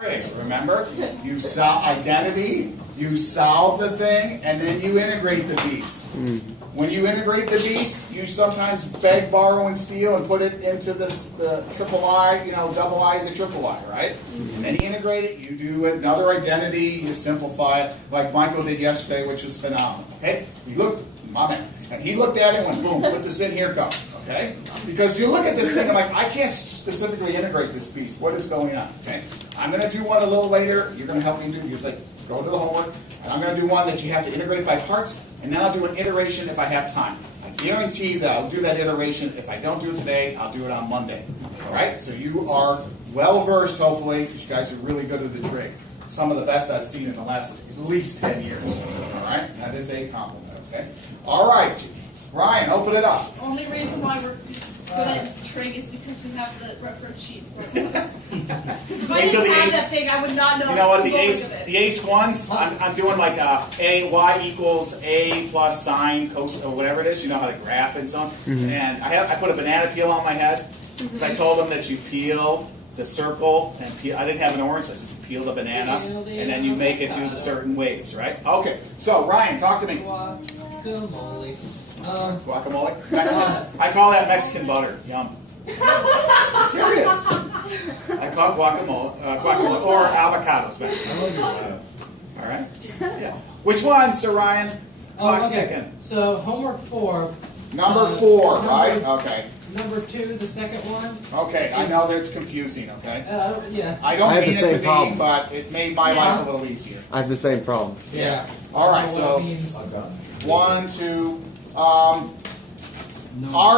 Trig, remember? You solve identity, you solve the thing, and then you integrate the beast. When you integrate the beast, you sometimes beg, borrow, and steal and put it into this the triple I, double I into triple I, right? And then you integrate it, you do another identity, you simplify it, like Michael did yesterday, which was phenomenal. Okay? He looked, my man, and he looked at it and went, boom, put this in here, go. Okay? Because you look at this thing and like, I can't specifically integrate this beast. What is going on? Okay? I'm going to do one a little later. You're going to help me do. You're like, go to the homework. And I'm going to do one that you have to integrate by parts. And then I'll do an iteration if I have time. I guarantee that I'll do that iteration. If I don't do it today, I'll do it on Monday. All right? So you are well versed, hopefully, because you guys are really good at the trig. Some of the best I've seen in the last at least 10 years. All right? That is a compliment. Okay? All right. Ryan, open it up. The only reason why we're good at trig is because we have the reference sheet. If I didn't have that thing, I would not know. You know what, the AICE ones, I'm doing like y equals a plus sine, cos, or whatever it is. You know how to graph and so on. And I put a banana peel on my head because I told them that you peel the circle and peel. I didn't have an orange, so I said you peel the banana and then you make it do the certain waves, right? Okay, so Ryan, talk to me. Guacamole. Guacamole? Mexican. I call that Mexican butter. Yum. Serious. I call guacamole or avocados. Mexican. All right. Yeah. Which one, Sir Ryan? Clock's ticking. So homework 4. Number 4, right? Okay. Number 2, the second one. Okay, I know that it's confusing. Okay. Yeah. I don't mean it to be, but it made my life a little easier. I have the same problem. Yeah. All right. So 1, 2. Our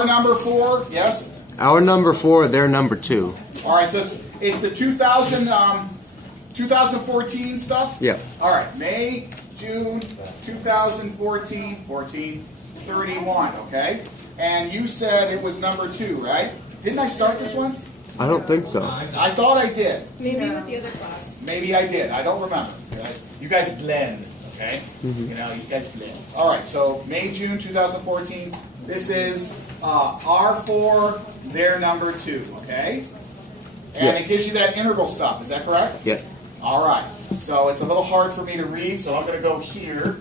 number 4, yes? Our number 4, their number 2. All right, so it's the 2014 stuff? Yeah. All right, May, June 2014, 31, okay? And you said it was number 2, right? Didn't I start this one? I don't think so. I thought I did. Maybe with the other class. Maybe I did. I don't remember. Okay? You guys blend, okay? You guys blend. All right, so May, June 2014. This is R4, their number 2, okay? And Yes. it gives you that integral stuff. Is that correct? Yeah. All right. So it's a little hard for me to read, so I'm going to go here.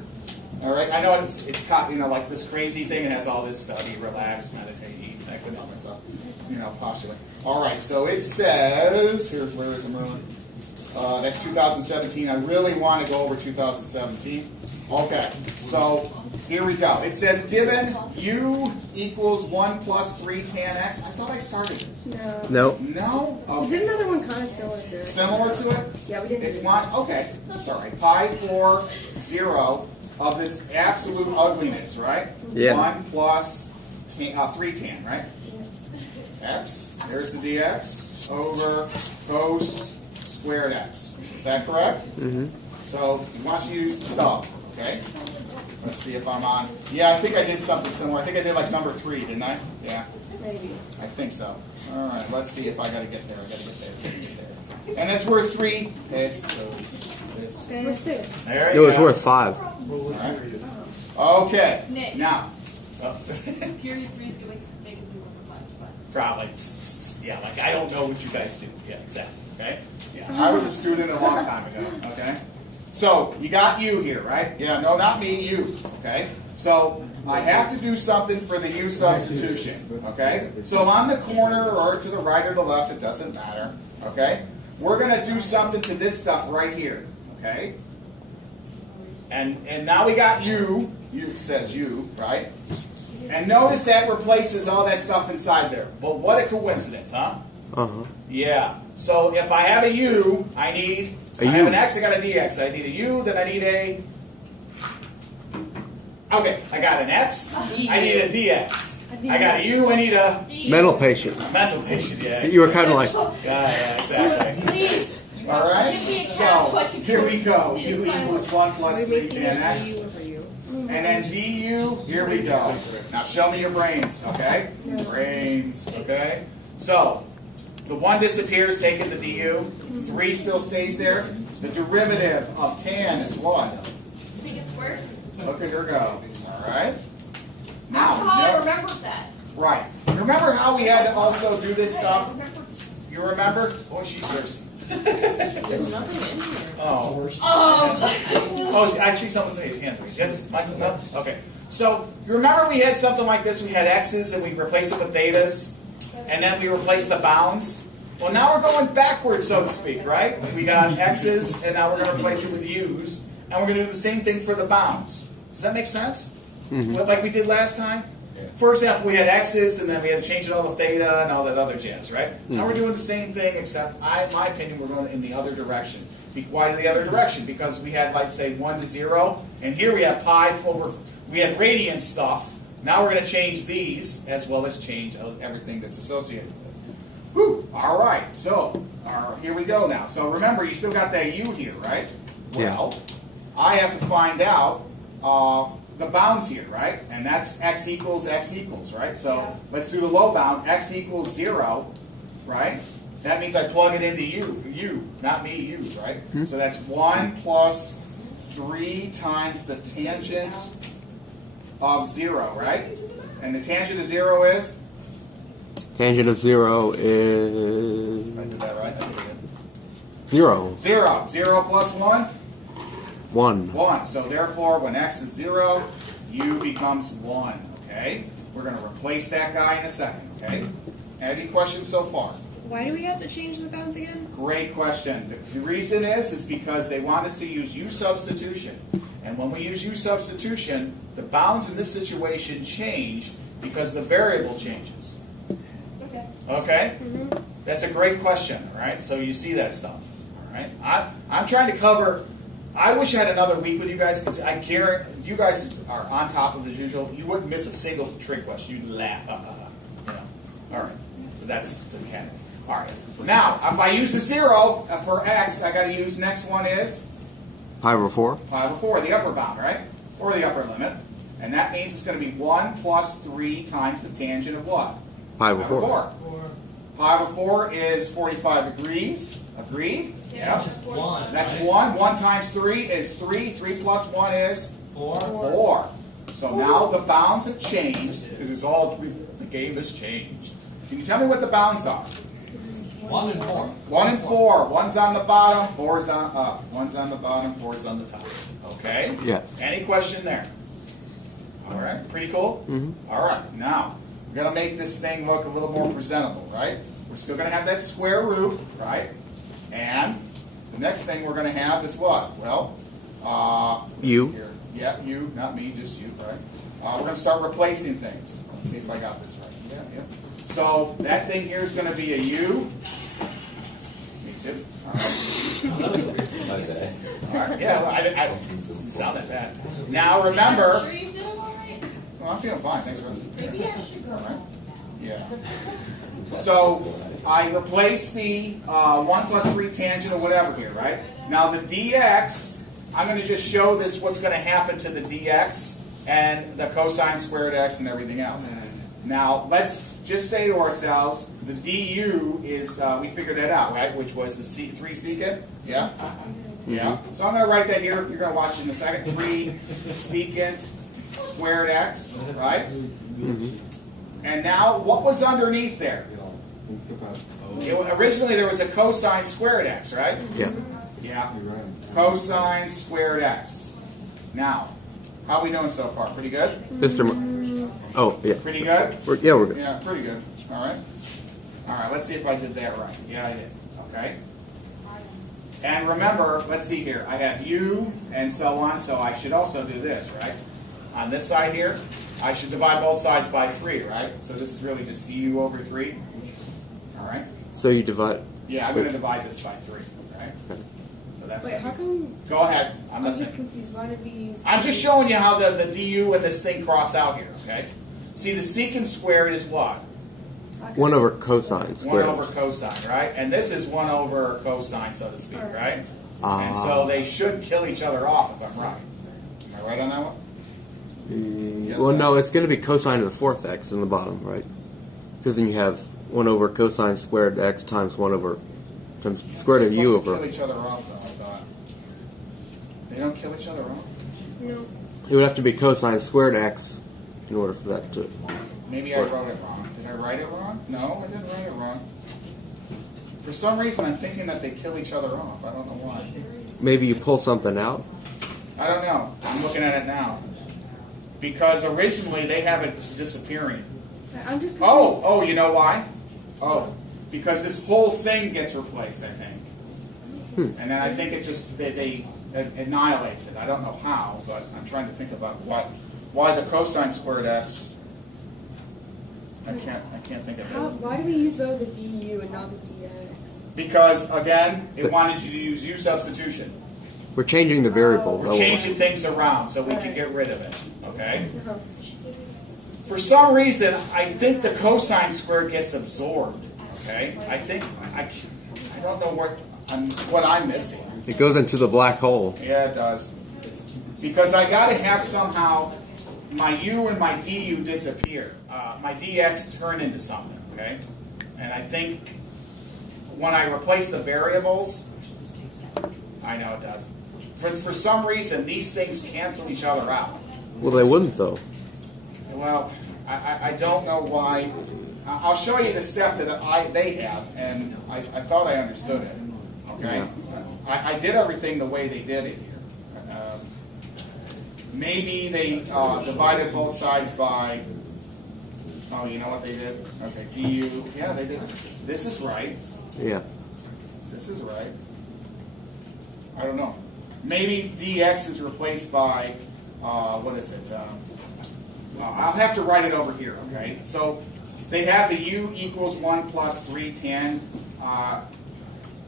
All right. I know it's like this crazy thing. It has all this study, relax, meditate, eat, economics, postulate. All right. So it says here. Where is the Murmer? That's 2017. I really want to go over 2017. Okay. So here we go. It says given u equals 1 plus 3 tan x. I thought I started this. No. No? We did another one kind of similar to it. Similar to it? Yeah, we did. It's one, okay, that's all right. Pi 4, 0 of this absolute ugliness, right? Yeah. 1 plus 3 tan, right? X, there's the dx, over cos squared x. Is that correct? So, he wants you to stop, okay? Let's see if I'm on. Yeah, I think I did something similar. I think I did like number 3, didn't I? Yeah. Maybe. I think so. All right, let's see if I got to get there. I got to get there. It's gonna get there. And it's worth 3. It's so. We're 6. There It you was go. worth 5. All right. Okay. Nick. Now. Period 3 is going to make a new one for class, but. Probably. Yeah, like I don't know what you guys do. Yeah, exactly. Okay. Yeah, I was a student a long time ago. Okay. So you got you here, right? Yeah. No, not me. You. Okay. So I have to do something for the U-Substitution. Okay. So on the corner or to the right or the left, it doesn't matter. Okay. We're going to do something to this stuff right here. Okay. And now we got u. U says u, right? And notice that replaces all that stuff inside there. But what a coincidence, huh? Yeah. So if I have a u, I have an x, I got a dx. I need a u, then I need a... Okay, I got an x, I need a dx. I got a u, I need a... Mental patient. A mental patient, yeah. You were kind of like... Yeah, exactly. Please. All right, Give me a so tab so I can here we go. read U it equals 1 plus 3 tan x. for you. And then du, here we go. Now show me your brains, okay? Brains, okay? So, the 1 disappears, taking the du. 3 still stays there. The derivative of tan is what? Secant squared. Look at her go. All right? That's how I remembered that. Right. Remember how we had to also do this stuff? I remembered. You remember? Oh, she's thirsty. There's nothing in here. Oh. Oh, I see someone's hand raised. Yes, Mike? No? Okay. So, you remember we had something like this? We had x's and we replaced it with thetas, and then we replaced the bounds? Well, now we're going backwards, so to speak, right? We got x's, and now we're going to replace it with u's, and we're going to do the same thing for the bounds. Does that make sense? Like we did last time? For example, we had x's, and then we had to change it all to theta and all that other jazz, right? Now we're doing the same thing, except, in my opinion, we're going in the other direction. Why the other direction? Because we had, like, say, 1 to 0, and here we have pi over, we had radian stuff. Now we're going to change these, as well as change everything that's associated with it. Whew. All right, so here we go now. So remember, you still got that u here, right? Well, I have to find out the bounds here, right? And that's x equals, right? So let's do the low bound, x equals 0, right? That means I plug it into u, not me, u, right? So that's 1 plus 3 times the tangent of 0, right? And the tangent of 0 is? Tangent of 0 is I did that right? I did it. 0. 0. 0 plus 1? 1. 1. So therefore, when x is 0, u becomes 1, okay? We're going to replace that guy in a second, okay? Any questions so far? Why do we have to change the bounds again? Great question. The reason is because they want us to use U-Substitution. And when we use U-Substitution, the bounds in this situation change because the variable changes. Okay. Okay? That's a great question, all right? So you see that stuff, all right? I'm trying to cover, I wish I had another week with you guys because I guarantee you guys are on top of it as usual. You wouldn't miss a single trig question. You'd laugh. You know. All right. So that's the mechanic. All right. So now, if I use the 0 for x, I got to use next one is? Pi over 4. Pi over 4, the upper bound, right? Or the upper limit. And that means it's going to be 1 plus 3 times the tangent of what? Pi over 4. Pi over 4 is 45 degrees. Agreed? Yeah. Just 1. That's right? 1. 1 times 3 is 3. 3 plus 1 is? 4. 4. So now the bounds have changed. It is all, the game has changed. Can you tell me what the bounds are? 1 and 4. 1 and 4. 1's on the bottom, 4's on up. 1's on the bottom, 4's on the top. Okay? Yes. Any question there? All right. Pretty cool? All right. Now, we're going to make this thing look a little more presentable, right? We're still going to have that square root, right? And the next thing we're going to have is what? Well, U. here. Yeah, you, not me, just you, right? We're going to start replacing things. Let's see if I got this right. Yeah. So that thing here is going to be a U. Me too. All right. All right. Yeah, well, I didn't sound that bad. Now remember. Sure you feel all right? Well, I'm feeling fine. Thanks for listening. Maybe I should go. All right. Yeah. So I replace the 1 plus 3 tangent or whatever here, right? Now the dx, I'm going to just show this what's going to happen to the dx and the cosine squared x and everything else. Now let's just say to ourselves, the du is, we figured that out, right? Which was the 3 secant, yeah? Yeah. So I'm going to write that here. You're going to watch it in a second. 3 secant squared x, right? And now, what was underneath there? Originally, there was a cosine squared x, right? Yeah. Yeah. Cosine squared x. Now, how are we doing so far? Pretty good? Oh, yeah. Pretty good? We're good. Yeah, pretty good. All right. All right, let's see if I did that right. Yeah, I did. Okay. And remember, let's see here. I have u and so on, so I should also do this, right? On this side here, I should divide both sides by 3, right? So this is really just du over 3. All right? So you divide. Yeah, I'm going to divide this by 3, right? So that's Wait, how come? Go ahead. I'm I'm just listening. confused. Why did we use? I'm just showing you how the du and this thing cross out here, okay? See, the secant squared is what? 1 over cosine 1 squared. over cosine, right? And this is 1 over cosine, so to speak, right? Ah. And so they should kill each other off, if I'm right. Am I right on that one? Yes, Well, sir. no, it's going to be cosine of the 4th x in the bottom, right? Because then you have 1 over cosine squared x times 1 over times square root of u Supposed to over. kill each other off, though, I thought. They don't kill each other off? No. It would have to be cosine squared x in order for that to. Maybe I wrote it wrong. Did I write it wrong? No, I didn't write it wrong. For some reason, I'm thinking that they kill each other off. I don't know why. Maybe you pull something out. I don't know. I'm looking at it now. Because originally they have it disappearing. I'm just. Oh, you know why? Oh, because this whole thing gets replaced, I think. And then I think it just, they annihilates it. I don't know how, but I'm trying to think about why the cosine squared x. I can't think of it. Why do we use though the du and not the dx? Because again, it wanted you to use U-Substitution. We're changing the variable. We're changing things around so we can get rid of it. Okay? Uh-huh. For some reason, I think the cosine squared gets absorbed. Okay? I don't know what I'm missing. It goes into the black hole. Yeah, it does. Because I got to have somehow my u and my du disappear. My dx turn into something. Okay? And I think when I replace the variables, I know it does. For some reason, these things cancel each other out. Well, they wouldn't though. Well, I don't know why. I'll show you the step that they have, and I thought I understood it. Okay? I did everything the way they did it here. Maybe they divided both sides by, oh, you know what they did? Okay, du. Yeah, they did. This is right. Yeah. This is right. I don't know. Maybe dx is replaced by, what is it? I'll have to write it over here, okay? So they have the u equals 1 plus 3 tan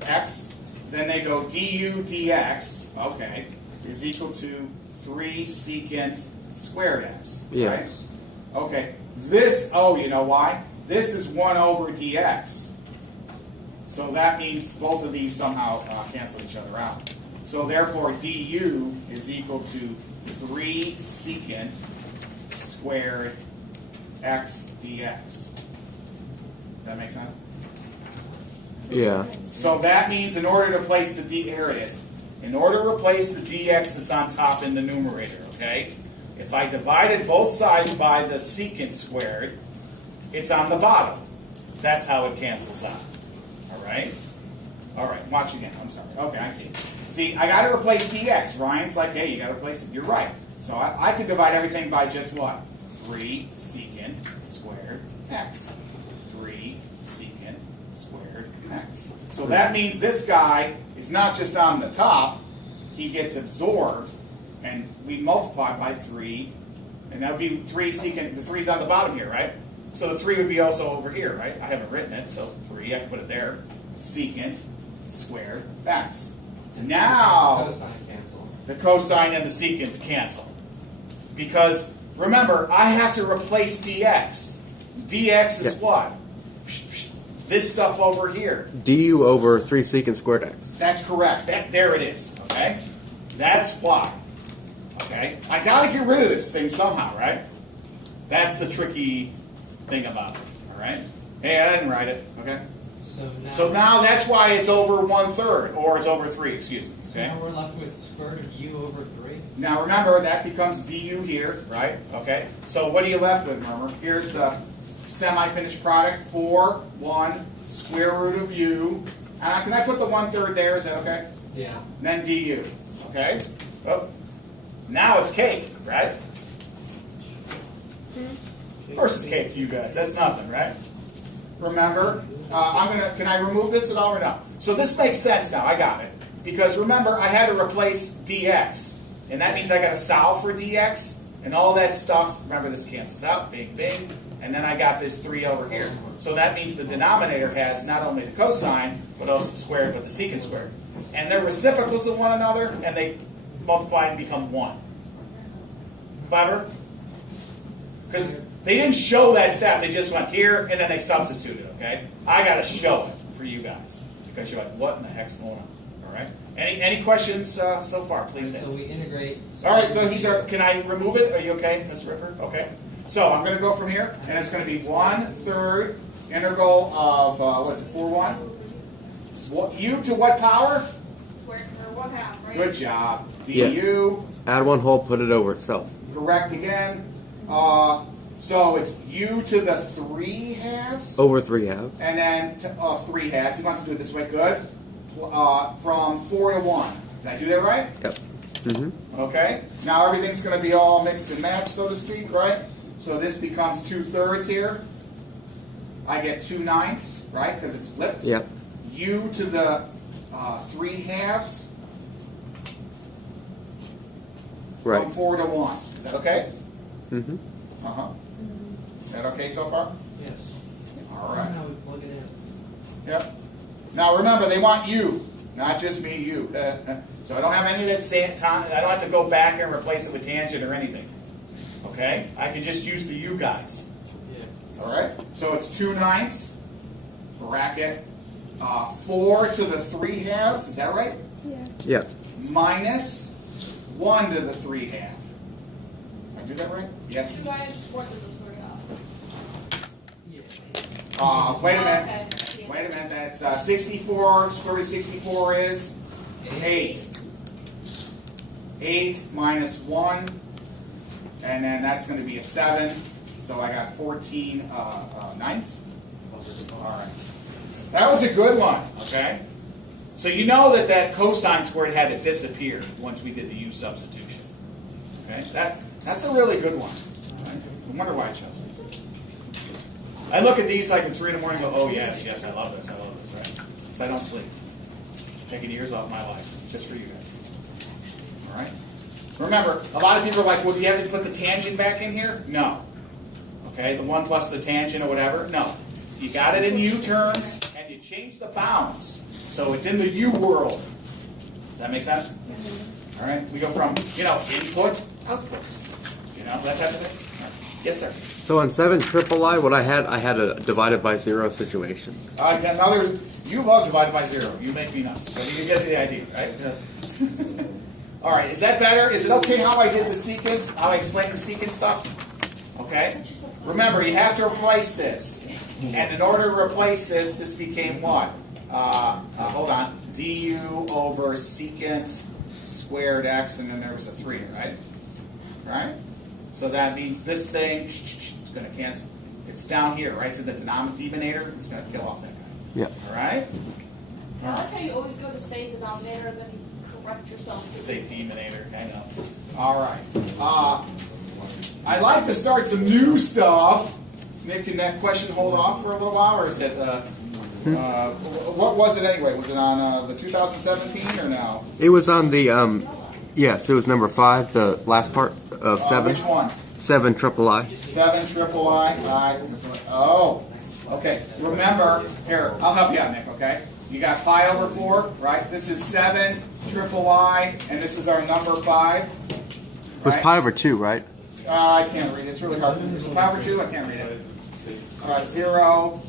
x. Then they go du dx, okay, is equal to 3 secant squared x, Yeah. right? Okay, this, oh, you know why? This is 1 over dx. So that means both of these somehow cancel each other out. So therefore, du is equal to 3 secant squared x dx. Does that make sense? Yeah. So that means in order to replace the here it is. In order to replace the dx that's on top in the numerator, okay? If I divided both sides by the secant squared, it's on the bottom. That's how it cancels out. All right? All right, watch again. I'm sorry. Okay, I see. See, I got to replace dx. Ryan's like, hey, you got to replace it. You're right. So I could divide everything by just what? 3 secant squared x. 3 secant squared x. So that means this guy is not just on the top. He gets absorbed, and we multiply by 3, and that would be 3 secant. The 3's on the bottom here, right? So the 3 would be also over here, right? I haven't written it, so 3, I can put it there. Secant squared x. Now, the cosine and the secant cancel. Because, remember, I have to replace dx. Dx is what? This stuff over here. Du over 3 secant squared x. That's correct. There it is. Okay? That's why. Okay? I got to get rid of this thing somehow, right? That's the tricky thing about it. All right? Hey, I didn't write it. Okay? So now that's why it's over 1/3, or it's over 3, excuse me. So Okay? now we're left with the square root of u over 3. Now remember, that becomes du here, right? Okay? So what are you left with, Murmer? Here's the semi-finished product, 4, 1, square root of u. Can I put the 1/3 there? Is that okay? Yeah. And then du. Okay? Oh. Now it's cake, right? Of course it's cake to you guys. That's nothing, right? Remember, can I remove this at all or no? So this makes sense now. I got it. Because remember, I had to replace dx. And that means I got to solve for dx. And all that stuff, remember this cancels out, bing, bing. And then I got this 3 over here. So that means the denominator has not only the cosine, but also the squared, but the secant squared. And they're reciprocals of one another, and they multiply and become 1. Clever? Because they didn't show that step. They just went here, and then they substituted, okay? I got to show it for you guys. Because you're like, what in the heck's going on? All right? Any questions so far? Please answer. So we integrate. All right, so can I remove it? Are you okay, Ms. Ripper? Okay. So I'm going to go from here, and it's going to be 1/3 integral of, what is it, 4, 1? U to what power? Square, or 1/2, right? Good job. Du. Yes. Add one whole, put it over itself. Correct again. So it's u to the 3 halves. Over 3 halves. And then 3 halves. He wants to do it this way. Good. From 4 to 1. Did I do that right? Yep. Mm-hmm. Okay. Now everything's going to be all mixed and matched, so to speak, right? So this becomes 2/3 here. I get 2/9, right? Because it's flipped. Yep. U to the 3 halves. Right. From 4 to 1. Is that okay? Mm-hmm. Uh-huh. Is that okay so far? Yes. All right. Now we plug it in. Yep. Now remember, they want you, not just me, you. So I don't have any of that I don't have to go back and replace it with tangent or anything. Okay? I can just use the you guys. Yeah. All right? So it's 2/9, bracket, 4 to the 3 halves, is that right? Yeah. Yep. Minus 1 to the 3 half. Did I do that right? Yes? 2 minus 4 to the 3 half. Yeah. Wait a minute. Okay. Wait a minute, that's 64, square root of 64 is 8. 8 minus 1, and then that's going to be a 7, so I got 14 ninths. All right. That was a good one, okay? So you know that cosine squared had to disappear once we did the U-substitution. Okay? That's a really good one. Right? I wonder why I chose it. I look at these like at 3 in the morning and go, oh yes, yes, I love this, right? Because I don't sleep. Taking years off my life, just for you guys. All right? Remember, a lot of people are like, well, do you have to put the tangent back in here? No. Okay, the 1 plus the tangent or whatever? No. You got it in U terms, and you change the bounds. So it's in the U world. Does that make sense? All right, we go from, input, output. That type of thing. Right. Yes, sir. So on 7 triple I, what I had a divided by 0 situation. You love divided by 0. You make me nuts. So you get the idea, right? All right, is that better? Is it okay how I did the secant? How I explained the secant stuff? Okay? Remember, you have to replace this. And in order to replace this, this became what? Hold on. Du over secant squared x, and then there was a 3, right? Right? So that means this thing is going to cancel. It's down here, right? So the denominator is going to kill off that guy. Yeah. All right? I like how you always go to say denominator and then you correct yourself. Say deminator, I know. All right. I'd like to start some new stuff. Nick, can that question hold off for a little while, or is it? What was it anyway? Was it on the 2017 or no? It was on the yes, it was number 5, the last part of 7. Which one? 7 triple I. 7 triple I. Oh, okay. Remember, here, I'll help you out, Nick. Okay. You got pi over 4, right? This is 7 triple I, and this is our number 5. It was right? pi over 2, right? I can't read it. It's really hard for me. Is it pi over 2? I can't read it. 0,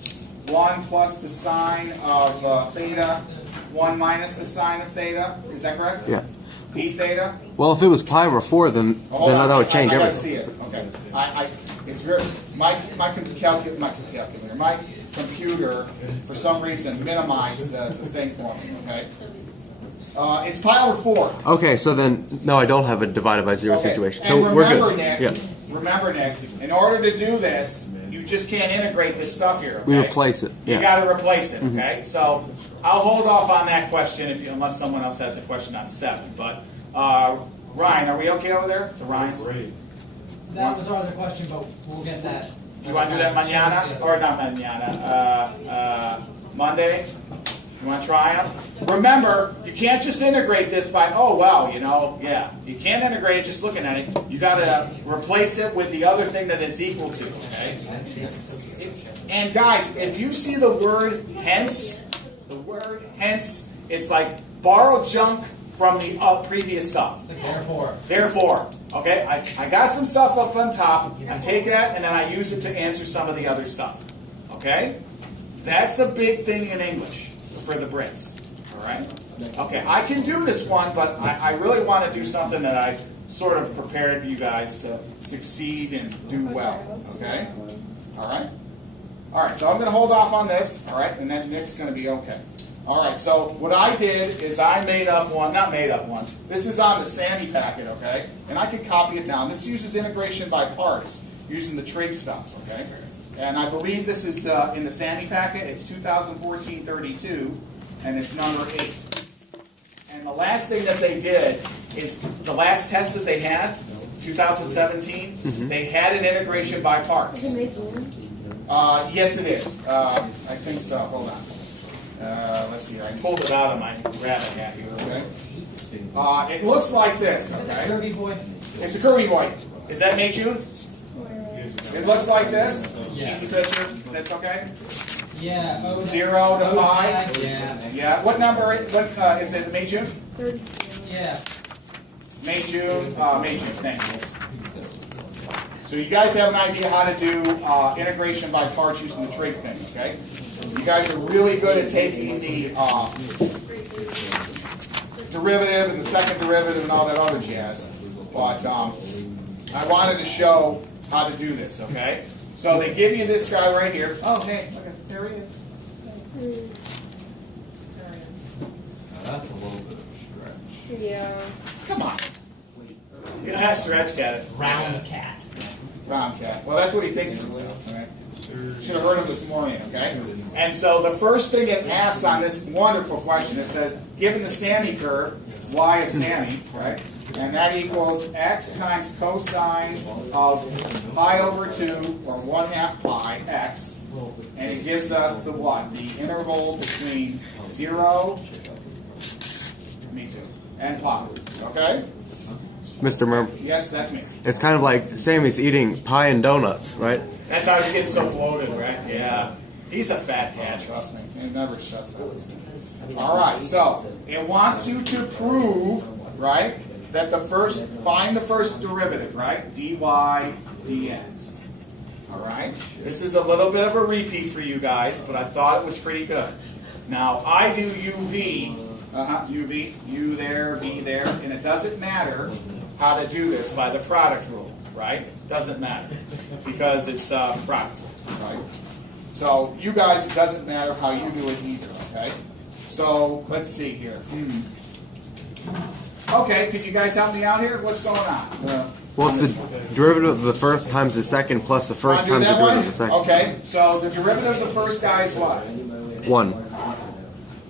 1 plus the sine of theta, 1 minus the sine of theta. Is that correct? Yeah. D theta. Well, if it was pi over 4, then that would change I gotta everything. see it. Okay. It's very my computer for some reason minimized the thing for me. Okay. It's pi over 4. Okay, so then no, I don't have a divided by 0 Okay. situation. And So we're good. Nick, Yeah. Remember, Nick, in order to do this, you just can't integrate this stuff here. Okay? We replace it. You Yeah. got to replace it. Okay. So I'll hold off on that question unless someone else has a question on 7. But Ryan, are we okay over there? The Ryans. That was our other question, but we'll get that. You want to do that mañana or not mañana? Monday. You want to try them? Remember, you can't just integrate this by, oh, wow, yeah. You can't integrate it just looking at it. You got to replace it with the other thing that it's equal to, okay? And guys, if you see the word hence, it's like borrow junk from the previous stuff. Therefore, okay? I got some stuff up on top. I take that, and then I use it to answer some of the other stuff, okay? That's a big thing in English for the Brits. All right? Okay, I can do this one, but I really want to do something that I sort of prepared you guys to succeed and do well. Okay? All right? All right, so I'm going to hold off on this, all right? And then Nick's going to be okay. All right, so what I did is I made up one, not made up one. This is on the Sammy packet, okay? And I can copy it down. This uses integration by parts. using the trig stuff, okay? And I believe this is in the SAMI packet. It's 2014-32, and it's number 8. And the last thing that they did is the last test that they had, 2017, they had an integration by parts. Is it May June? Yes, it is. I think so. Hold on. Let's see here. I pulled it out of my rabbit hat here, okay? It looks like this, okay? Kirby boy. It's a curvy boy. Is that May June? It looks like this. Yeah. Easy picture. Is that okay? Yeah. 0 to 5. Yeah. Yeah. What number? What is it? May June? 32. Yeah. May June. May June. Thank you. So you guys have an idea how to do integration by parts using the trig thing, okay? You guys are really good at taking the derivative and the second derivative and all that other jazz. But I wanted to show how to do this, okay? So they give you this guy right here. Oh, hey, look at, there he is. That's a little bit of a stretch. Yeah. Come on. Yeah, stretch cat. Round cat. Round cat. Well, that's what he thinks of himself, all right? Should have heard him this morning, okay? And so the first thing it asks on this wonderful question, it says, given the SAMI curve, y of SAMI, right? And that equals x times cosine of pi over 2, or 1/2 pi, x. And it gives us the what? The interval between 0, me too, and pi, okay? Mr. Murmer, Yes, that's me. it's kind of like Sammy's eating pie and donuts, right? That's how he's getting so bloated, right? Yeah. He's a fat cat, trust me. He never shuts up. All right, so it wants you to prove, right, that find the first derivative, right? dy dx. All right? This is a little bit of a repeat for you guys, but I thought it was pretty good. Now, I do uv, uv, u there, v there, and it doesn't matter how to do this by the product rule, right? Doesn't matter, because it's product, right? So, you guys, it doesn't matter how you do it either, okay? So, let's see here. Okay, could you guys help me out here? What's going on? Well, it's the derivative of the first times the second plus the first Wanna times do the that derivative one? of the second. Okay, so the derivative of the first guy is what? 1.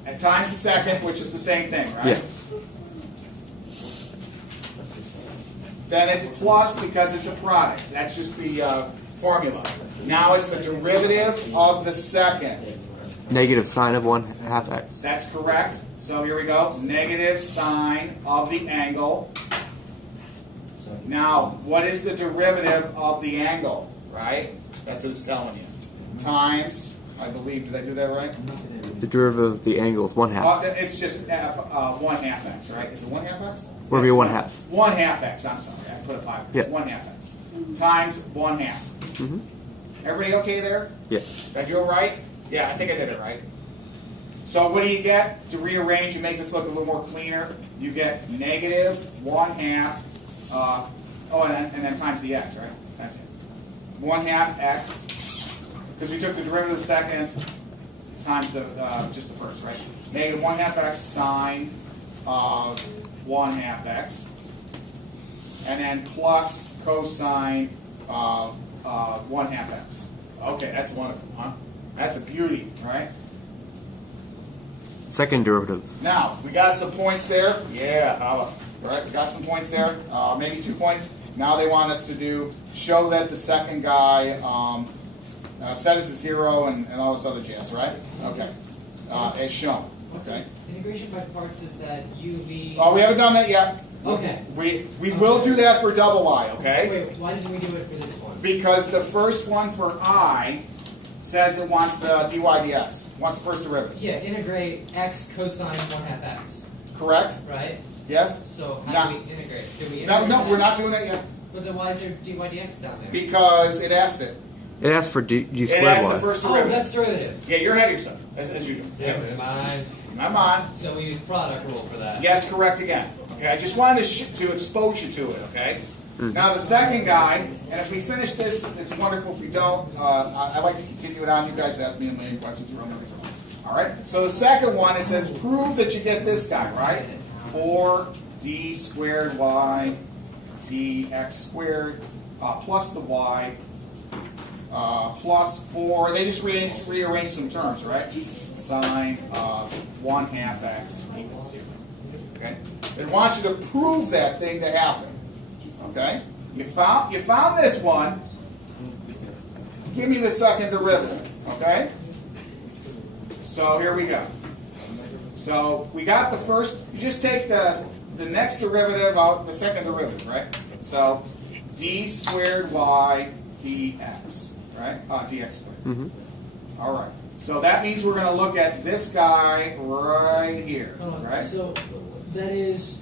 And times the second, which is the same thing, right? Yeah. Then it's plus because it's a product. That's just the formula. Now it's the derivative of the second. Negative sine of 1/2 x. That's correct. So here we go. Negative sine of the angle. Now, what is the derivative of the angle, right? That's what it's telling you. Times, I believe, did I do that right? The derivative of the angle is 1/2. It's just 1/2 x, right? Is it 1/2 x? Would be 1/2. 1/2 x, I'm sorry. I put a 5. Yeah. 1/2 x. Times 1/2. Mm-hmm. Everybody okay there? Yeah. Did I do it right? Yeah, I think I did it right. So what do you get to rearrange and make this look a little more cleaner? You get negative 1/2, and then times the x, right? That's it. 1/2 x, because we took the derivative of the second times the just the first, right? Negative 1/2 x sine of 1/2 x, and then plus cosine of 1/2 x. Okay, that's wonderful, huh? That's a beauty, right? Second derivative. Now, we got some points there. Yeah, right, we got some points there. Maybe 2 points. Now they want us to show that the second guy, set it to 0 and all this other jazz, right? Okay. As shown. Okay. Integration by parts is that UV. Oh, we haven't done that yet. Okay. We will do that for double y, okay? Wait, why didn't we do it for this one? Because the first one for I says it wants the dy dx. Wants the first derivative. Yeah, integrate x cosine 1/2 x. Correct? Right? Yes? So how No. do we integrate? Do we No, integrate no, that? we're not doing that yet. But then why is there dy dx down there? Because it asked it. It asks for g It squared asked the y. first Oh, derivative. that's derivative. Yeah, you're ahead of yourself, as usual. Am I? I'm on. So we use product rule for that. Yes, correct again. Okay, I just wanted to expose you to it, okay? Now the second guy, and if we finish this, it's wonderful. If we don't, I'd like to continue it on. You guys ask me a million questions. All right, so the second one, it says prove that you get this guy, right? 4d squared y dx squared plus the y, plus 4, they just rearrange some terms, right? Sine of 1/2 x equals 0. Okay? It wants you to prove that thing to happen. Okay? You found this one. Give me the second derivative. Okay? So here we go. So we got the first, you just take the next derivative out, the second derivative, right? So d squared y dx, right? Dx squared. Mm-hmm. All right. So that means we're going to look at this guy right here, right? So that is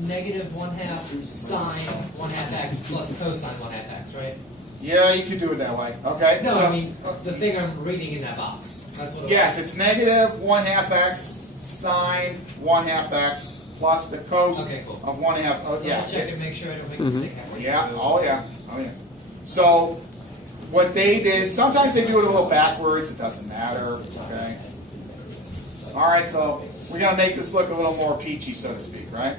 negative 1/2 sine 1/2 x plus cosine 1/2 x, right? Yeah, you can do it that way. Okay. No, so, I mean the thing I'm reading in that box. That's what. Yes, it's negative 1/2 x sine 1/2 x plus the cos Okay, cool. of 1/2. Oh, So yeah. I'll check and make sure I don't make a mistake. Yeah. Oh yeah. Oh yeah. So what they did, sometimes they do it a little backwards. It doesn't matter. Okay. All right. So we're gonna make this look a little more peachy, so to speak, right?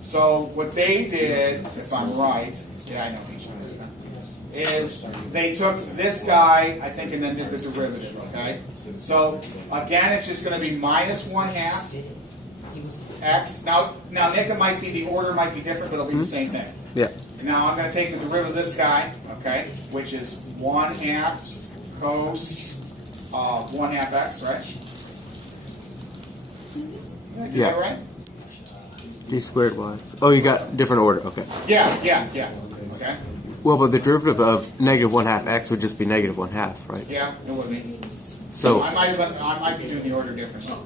So what they did, if I'm right, yeah, I know peachy, is they took this guy, I think, and then did the derivative. Okay. So again, it's just going to be minus 1/2 x. Now, Nick, it might be the order might be different, but it'll be the same thing. Yeah. And now I'm going to take the derivative of this guy, okay, which is 1/2 cos of 1/2 x, right? Did I do Yeah. that right? D squared y. Oh, you got different order. Okay. Yeah. Okay. Well, but the derivative of negative 1/2 x would just be negative 1/2, right? Yeah, it would be. So, I might be doing the order differently.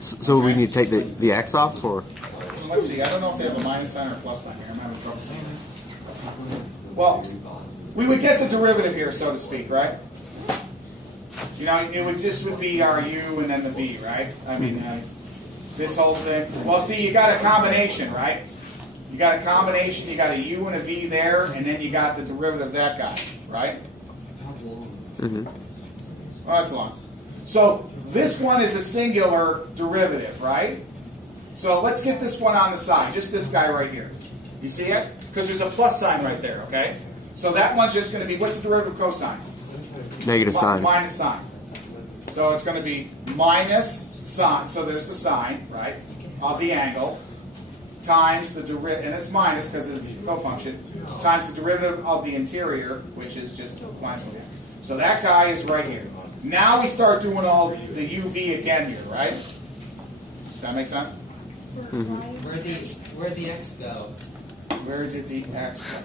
so we need to take the x off, or Let's see. I don't know if they have a minus sign or a plus sign here. I'm having trouble seeing it. Well, we would get the derivative here, so to speak, right? You know, this would be our u and then the v, right? I mean, this whole thing. Well, see, you got a combination, right? You got a combination. You got a u and a v there, and then you got the derivative of that guy, right? mm-hmm. Well, that's long. So this one is a singular derivative, right? So let's get this one on the side, just this guy right here. You see it? Because there's a plus sign right there, okay? So that one's just going to be, what's the derivative of cosine? Negative sign. Minus sign. So it's going to be minus sine, so there's the sine, right, of the angle, times the derivative, and it's minus because it's a cofunction, times the derivative of the interior, which is just minus 1. So that guy is right here. Now we start doing all the UV again here, right? Does that make sense? Mm-hmm. Where'd the x go? Where did the x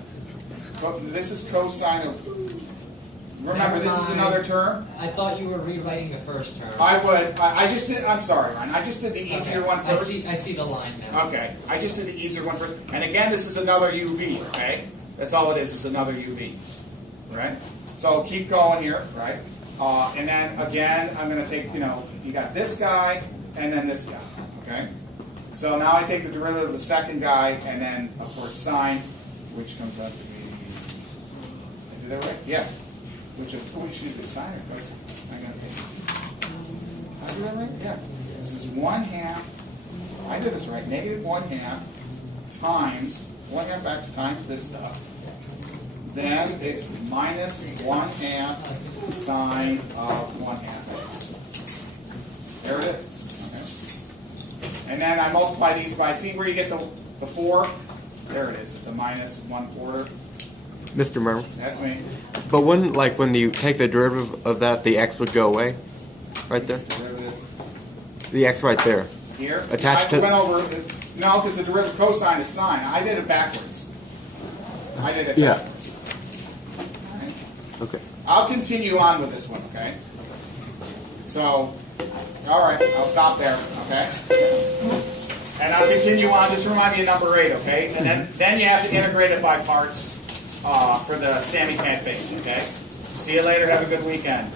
go? This is cosine of... Remember, this is another term. I thought you were rewriting the first term. I would. I just did... I'm sorry, Ryan. I just did the easier one first. I see the line now. Okay. I just did the easier one first. And again, this is another UV, okay? That's all it is. It's another UV. Right? So keep going here, right? And then, again, I'm going to take, you got this guy and then this guy, okay? So now I take the derivative of the second guy, and then, of course, sine, which comes out to be, did I do that right? Yeah. Which should be sine or cosine? I got it. Did I do that right? Yeah. This is 1/2, I did this right, negative 1/2 times 1/2 x times this stuff. Then it's minus 1/2 sine of 1/2 x. There it is. And then I multiply these by, see where you get the 4? There it is. It's a minus 1/4. Mr. Murmer. That's me. But when you take the derivative of that, the x would go away, right there. Derivative The x right there. here. Attached I to- went over, no, because the derivative of cosine is sine. I did it backwards. I did it Yeah. backwards. All right. Okay. I'll continue on with this one, okay? So, all right, I'll stop there, okay? And I'll continue on. Just remind me of number 8, okay? And then you have to integrate it by parts for the Sammy Cat face, okay? See you later. Have a good weekend.